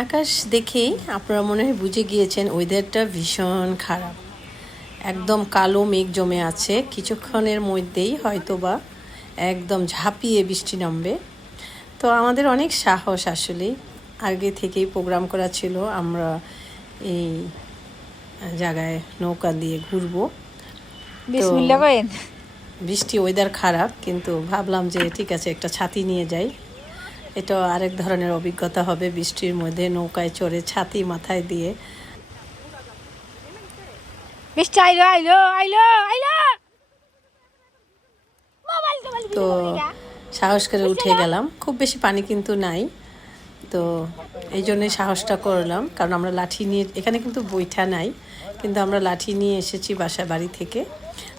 আকাশ দেখেই আপনারা মনে হয় বুঝে গিয়েছেন ওয়েদারটা ভীষণ খারাপ। একদম কালো মেঘ জমে আছে কিছুক্ষণের মধ্যেই হয়তোবা একদম ঝাঁপিয়ে বৃষ্টি নামবে। তো আমাদের অনেক সাহস আসলে। আগে থেকেই প্রোগ্রাম করা ছিল আমরা এই জায়গায় নৌকা দিয়ে ঘুরবো। বৃষ্টি ওয়েদার খারাপ কিন্তু ভাবলাম যে ঠিক আছে একটা ছাতি নিয়ে যাই। এটা আরেক ধরনের অভিজ্ঞতা হবে বৃষ্টির মধ্যে নৌকায় চড়ে ছাতি মাথায় দিয়ে। বৃষ্টি আইলো আইলো আইলো আইলো। তো সাহস করে উঠে গেলাম। খুব বেশি পানি কিন্তু নাই। তো এই জন্যই সাহসটা করলাম। কারণ আমরা লাঠি নিয়ে এখানে কিন্তু বইটা নাই। কিন্তু আমরা লাঠি নিয়ে এসেছি বাসা বাড়ি থেকে।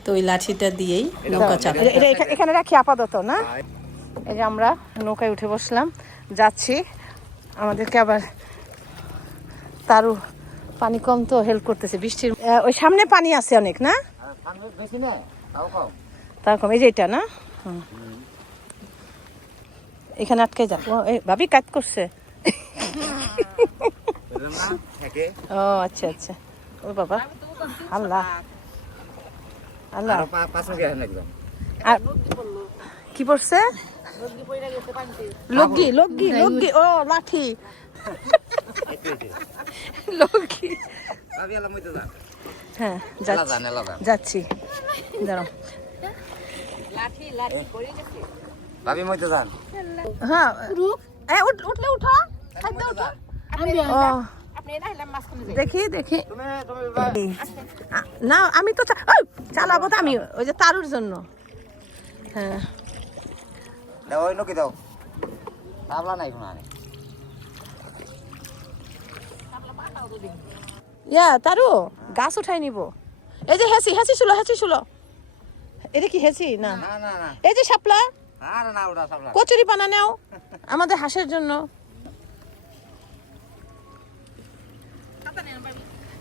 তো ওই লাঠিটা দিয়েই নৌকা এটা এখানে রাখি আপাতত না? এই যে আমরা নৌকায় উঠে বসলাম। যাচ্ছি। আমাদেরকে আবার তারু পানি কম তো হেল্প করতেছে বৃষ্টির। ওই সামনে পানি আছে অনেক না? তার কম। এই যে এটা না। এখানে আটকে যা ও, এই ভাবি কাজ করছে। ও আচ্ছা আচ্ছা। ও বাবা আল্লাহ। আল্লাহ। আর কি পড়ছে? লগি লগি লগি ও লাঠি। লগি হ্যাঁ যাচ্ছি। যাচ্ছি। দাঁড়াও। ভাবি মইতে যান। হ্যাঁ উঠলে উঠো। খাদ্য উঠো। দেখি দেখি। না আমি তো চালাবো তো আমি ওই যে তারুর জন্য। হ্যাঁ। দাও ওই নকি দাও। তাবলা নাই কোনো আনে। ইয়া তারু গাছ উঠাই নিব। এই যে হেসি হেসি ছিল হেসি ছিল এটা কি হেসি না। না না না। এই যে শাপলা। আরে না ওটা তাবলা কচুরি পানা নেও আমাদের হাঁসের জন্য।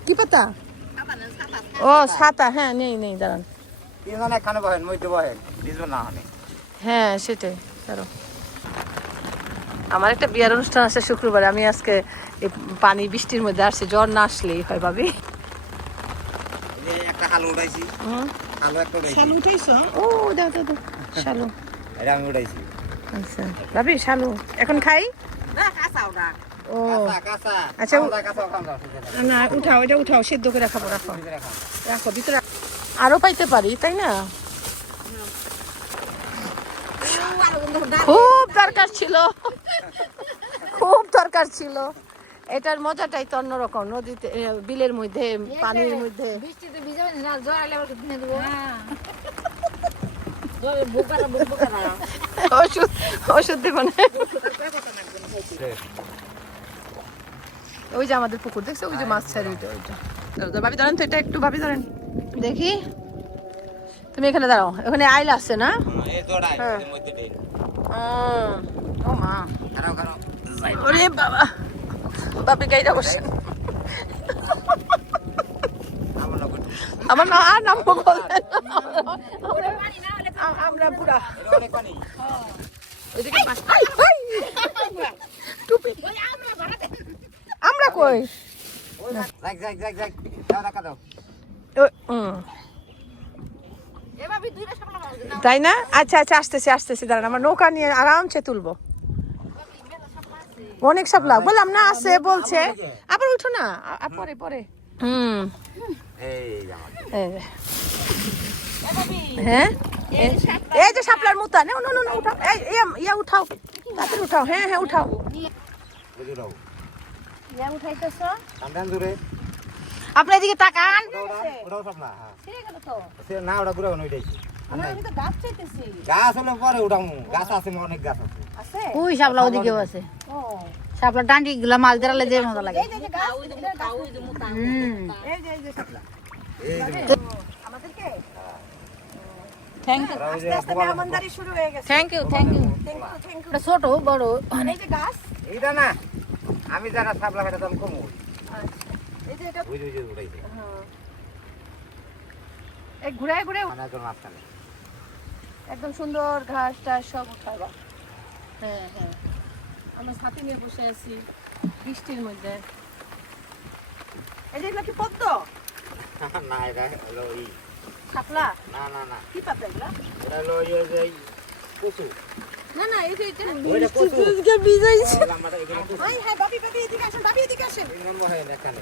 কি পাতা? ও ছাতা হ্যাঁ নেই নেই দাঁড়ান। তিনজন একখানে বহেন মইতে বহেন দুজন না হ্যাঁ সেটাই। দাঁড়ো আমার একটা বিয়ার অনুষ্ঠান আছে শুক্রবার। আমি আজকে এই পানি বৃষ্টির মধ্যে আসছি জ্বর না আসলেই হয় ভাবি। একটা হালু উঠাইছি। হালু একটা শালু উঠাইছ? ও দাও দাও দাও। শালু এটা আমি উঠাইছি। আচ্ছা। ভাবি শালু এখন খাই? ও। কাঁচা আচ্ছা, ও- না উঠাও এটা উঠাও সিদ্ধ করে রাখাবো রাখো। ভিতরে রাখো ভিতরে আরও পাইতে পারি তাই না? খুব দরকার ছিল। খুব দরকার ছিল। এটার মজাটাই তো অন্যরকম নদীতে বিলের মধ্যে পানির মধ্যে। বৃষ্টিতে না জ্বর আলে কিনে দেবো। কাটা ওষুধ ওষুধ দেবো না। ওই যে আমাদের পুকুর দেখছ? ওই যে মাছ ছাড়ি ওইটা ওইটা। ভাবি ধরেন তো এটা একটু ভাবি ধরেন। দেখি। তুমি এখানে দাঁড়াও এখানে আইল আছে না? হ্যাঁ। ও মা। খারাপ খারাপ ওরে বাবা। বাপি গাইটা বসে আমার না আর নাম বললেন আ- আমরা আই! আমরা কই? যাক যাক যাক যাক দাও রাখা দাও। তাই না? আচ্ছা আচ্ছা আসতেছি আসতেছি দাঁড়ান আমার নৌকা নিয়ে আরামসে তুলবো। অনেক সব লাগ বললাম না আছে বলছে। আবার উঠো না। পরে পরে। হুম। হ্যাঁ? এই- যে শাপলার মুতা। নো নো নো নো, উঠাও। এই ইয়া- উঠাও। তাড়াতাড়ি উঠাও। হ্যাঁ হ্যাঁ উঠাও। ইয়া উঠাইতেছ? আপনি এদিকে তাকান ওটাও সব না হ্যাঁ। ছিঁড়ে গেল তো। না ওটা ঘুরে তো গাছ হলে পরে গাছ আছে অনেক গাছ আছে। ওই শাপলা ওদিকেও আছে। ও। শাপলা ডান্ডি গুলা মাছ ধরালে যে মজা লাগে। হয়ে ছোট বড়। গাছ। এইটা না আমি যারা সাবলা ফেটা দাম কম। এই যে এটা ওই যে ওই যে এই ঘুরায় ঘুরে মানে একদম সুন্দর ঘাস টাস সব উঠাবা। হ্যাঁ হ্যাঁ। আমরা ছাতি নিয়ে বসে আছি বৃষ্টির মধ্যে। এই যে এগুলো কি পদ্ম? না এটা হলো ই শাপলা? না না না। কি পাতা এগুলো? এটা হলো ইয়ে যে কচু। না না এই এটা ভিজাইছে এই হ্যাঁ বাবি বাবি এদিকে আসেন বাবি এদিকে আসেন নম্বর হয় না এখানে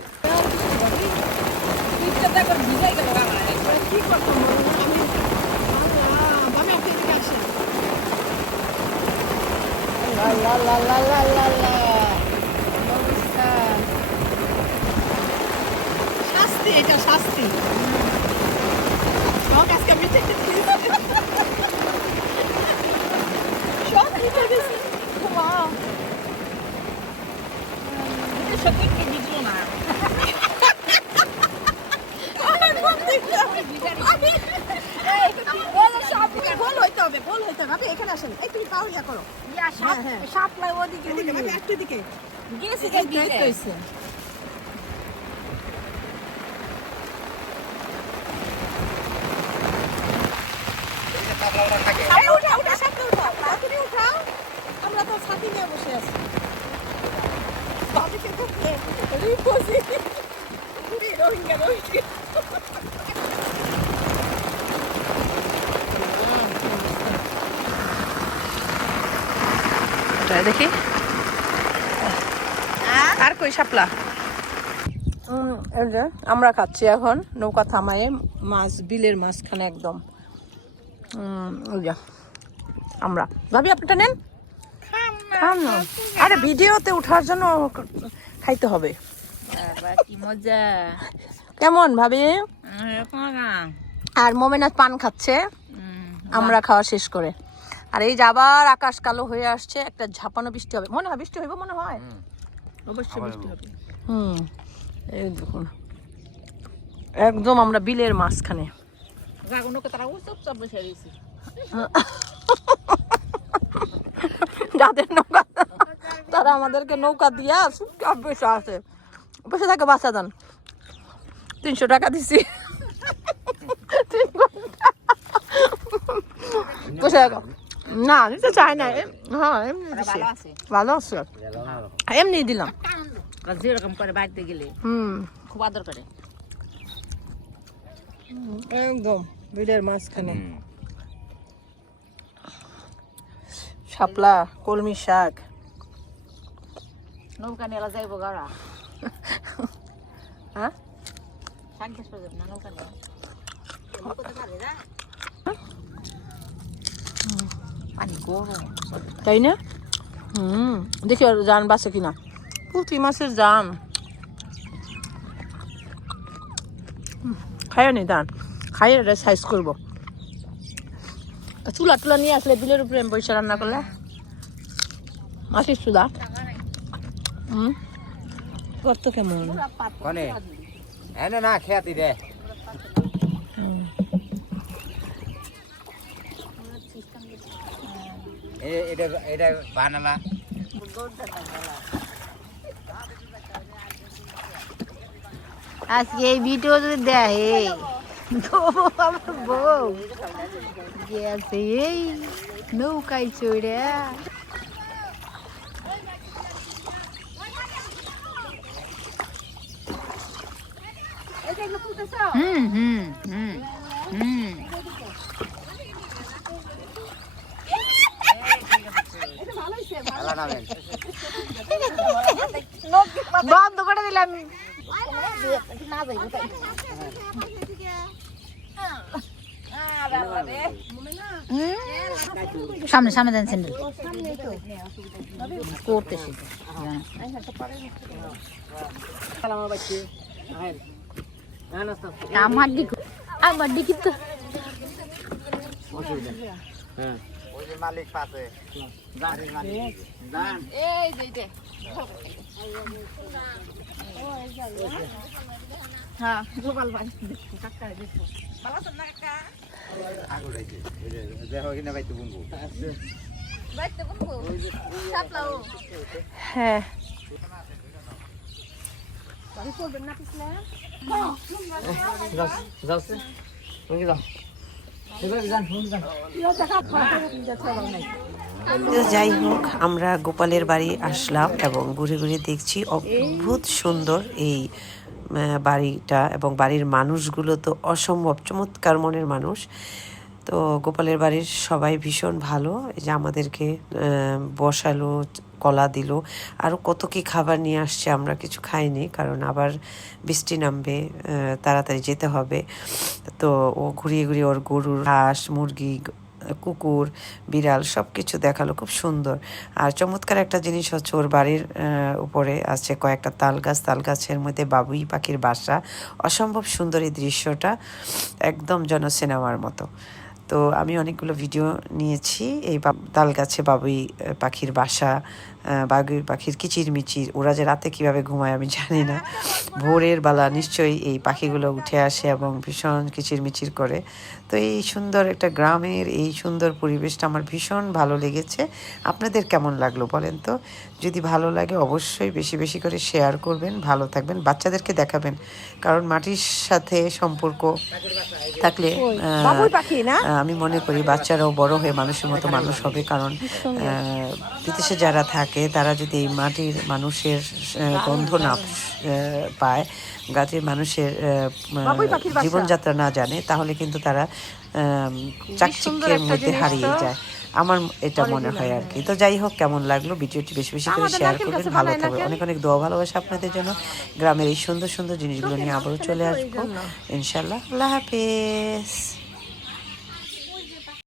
পিঠটা দেখো ভিজাই গেল বাবা একবার কি করতাম আমি আল্লাহ, আপনি এদিকে আসেন লা লা লা লা লা লা শাস্তি এটা শাস্তি সব আজকে আমি না গোল হইতে হবে গোল হইতে হবে ভাবি এখানে আসেন এই তুমি করো ইয়া সাপ হ্যাঁ, হ্যাঁ। সাপলা ওদিকে এদিকে ভাবি একটু এদিকে গেছে এই তো, এই তো, এই তো। এই, উঠাও, উঠাও, সামনে উঠাও। আর তুমি উঠাও। আমরা তো ছাতি নিয়ে বসে আছি ভাবিকে তো তাই দেখি। আর কই শাপলা? এই আমরা খাচ্ছি এখন নৌকা থামায়ে মাছ বিলের মাঝখানে একদম। ওই আমরা। ভাবি আপনারটা নেন? আরে ভিডিওতে ওঠার জন্য খাইতে হবে। কি মজা। কেমন ভাবি? আর মোমেনাথ পান খাচ্ছে। আমরা খাওয়া শেষ করে। আর এই যে আবার আকাশ কালো হয়ে আসছে একটা ঝাপানো বৃষ্টি হবে। মনে হয় বৃষ্টি হইব মনে হয়? অবশ্যই বৃষ্টি হবে। হুম। এই দেখুন। একদম আমরা বিলের মাঝখানে। যাদের নৌকা তারা আমাদেরকে নৌকা দিয়া বসে আছে। বসে থাকে বাসা দেন। তিনশো টাকা দিছি। বসে থাকো। না নিতে চাই না হ্যাঁ এমনি দিছি। ভালো আছে? এমনি দিলাম। যেরকম করে বাড়িতে গেলে হুম। খুব আদর করে। একদম বিলের মাঝখানে। শাপলা কলমি শাক। নৌকা নিয়ে যাইব গাড়া হ্যাঁ? তাই না? হুম দেখি আর জান বাসে কিনা। পুঁটি মাছের জান খাইও নি দান। খাই সাইজ করব। চুলা টুলা নিয়ে আসলে বিলের উপরে বসে রান্না করলে? মাটির চুলা? হুম। করতো কেমন? কোনে? এনে না খেয়াতি দে। এটা এটা বানালা। আজকে এই ভিডিও যদি দেখে আমার বউ গেছে এই নৌকায় চড়ে। হুম হুম হুম হুম বন্ধ করে দিলাম সামনে সামনে দেন স্যান্ডেল করতেছি আমার দিকে আমার দিকে তো ওই যে মালিক পাশে গাড়ির মালিক জান হ্যাঁ বুনবো হ্যাঁ। যাই হোক, আমরা গোপালের বাড়ি আসলাম এবং ঘুরে ঘুরে দেখছি অদ্ভুত সুন্দর এই বাড়িটা এবং বাড়ির মানুষগুলো তো অসম্ভব, চমৎকার মনের মানুষ। তো গোপালের বাড়ির সবাই ভীষণ ভালো। এই যে আমাদেরকে বসালো, কলা দিল। আরও কত কি খাবার নিয়ে আসছে আমরা কিছু খাইনি, কারণ আবার বৃষ্টি নামবে তাড়াতাড়ি যেতে হবে। তো ও ঘুরিয়ে ঘুরিয়ে ওর গরুর হাঁস, মুরগি, কুকুর, বিড়াল সব কিছু দেখাল, খুব সুন্দর। আর চমৎকার একটা জিনিস হচ্ছে ওর বাড়ির উপরে আছে কয়েকটা তাল গাছ। তাল গাছের মধ্যে বাবুই পাখির বাসা। অসম্ভব সুন্দর এই দৃশ্যটা। একদম যেন সিনেমার মতো। তো আমি অনেকগুলো ভিডিও নিয়েছি। এই তাল গাছে বাবুই পাখির বাসা বাবুই পাখির কিচিরমিচির ওরা যে রাতে কীভাবে ঘুমায় আমি জানি না। ভোরের বেলা নিশ্চয়ই এই পাখিগুলো উঠে আসে এবং ভীষণ কিচিরমিচির করে। তো এই সুন্দর একটা গ্রামের এই সুন্দর পরিবেশটা আমার ভীষণ ভালো লেগেছে। আপনাদের কেমন লাগল বলেন তো? যদি ভালো লাগে অবশ্যই বেশি বেশি করে শেয়ার করবেন ভালো থাকবেন বাচ্চাদেরকে দেখাবেন। কারণ মাটির সাথে সম্পর্ক থাকলে আমি মনে করি বাচ্চারাও বড় হয়ে মানুষের মতো মানুষ হবে। কারণ বিদেশে যারা থাকে তারা যদি এই মাটির মানুষের গন্ধ না পায় গাছের মানুষের। জীবনযাত্রা না জানে তাহলে কিন্তু তারা আম, চাকচিক্যের মধ্যে হারিয়ে যায়। আমার এটা মনে হয় আর কি তো যাই হোক কেমন লাগল? ভিডিওটি বেশি বেশি করে শেয়ার করবেন ভালো থাকবে অনেক অনেক দোয়া ভালোবাসা আপনাদের জন্য। গ্রামের এই সুন্দর সুন্দর জিনিসগুলো নিয়ে আবারও চলে আসব। ইনশাল্লাহ আল্লাহ হাফিজ।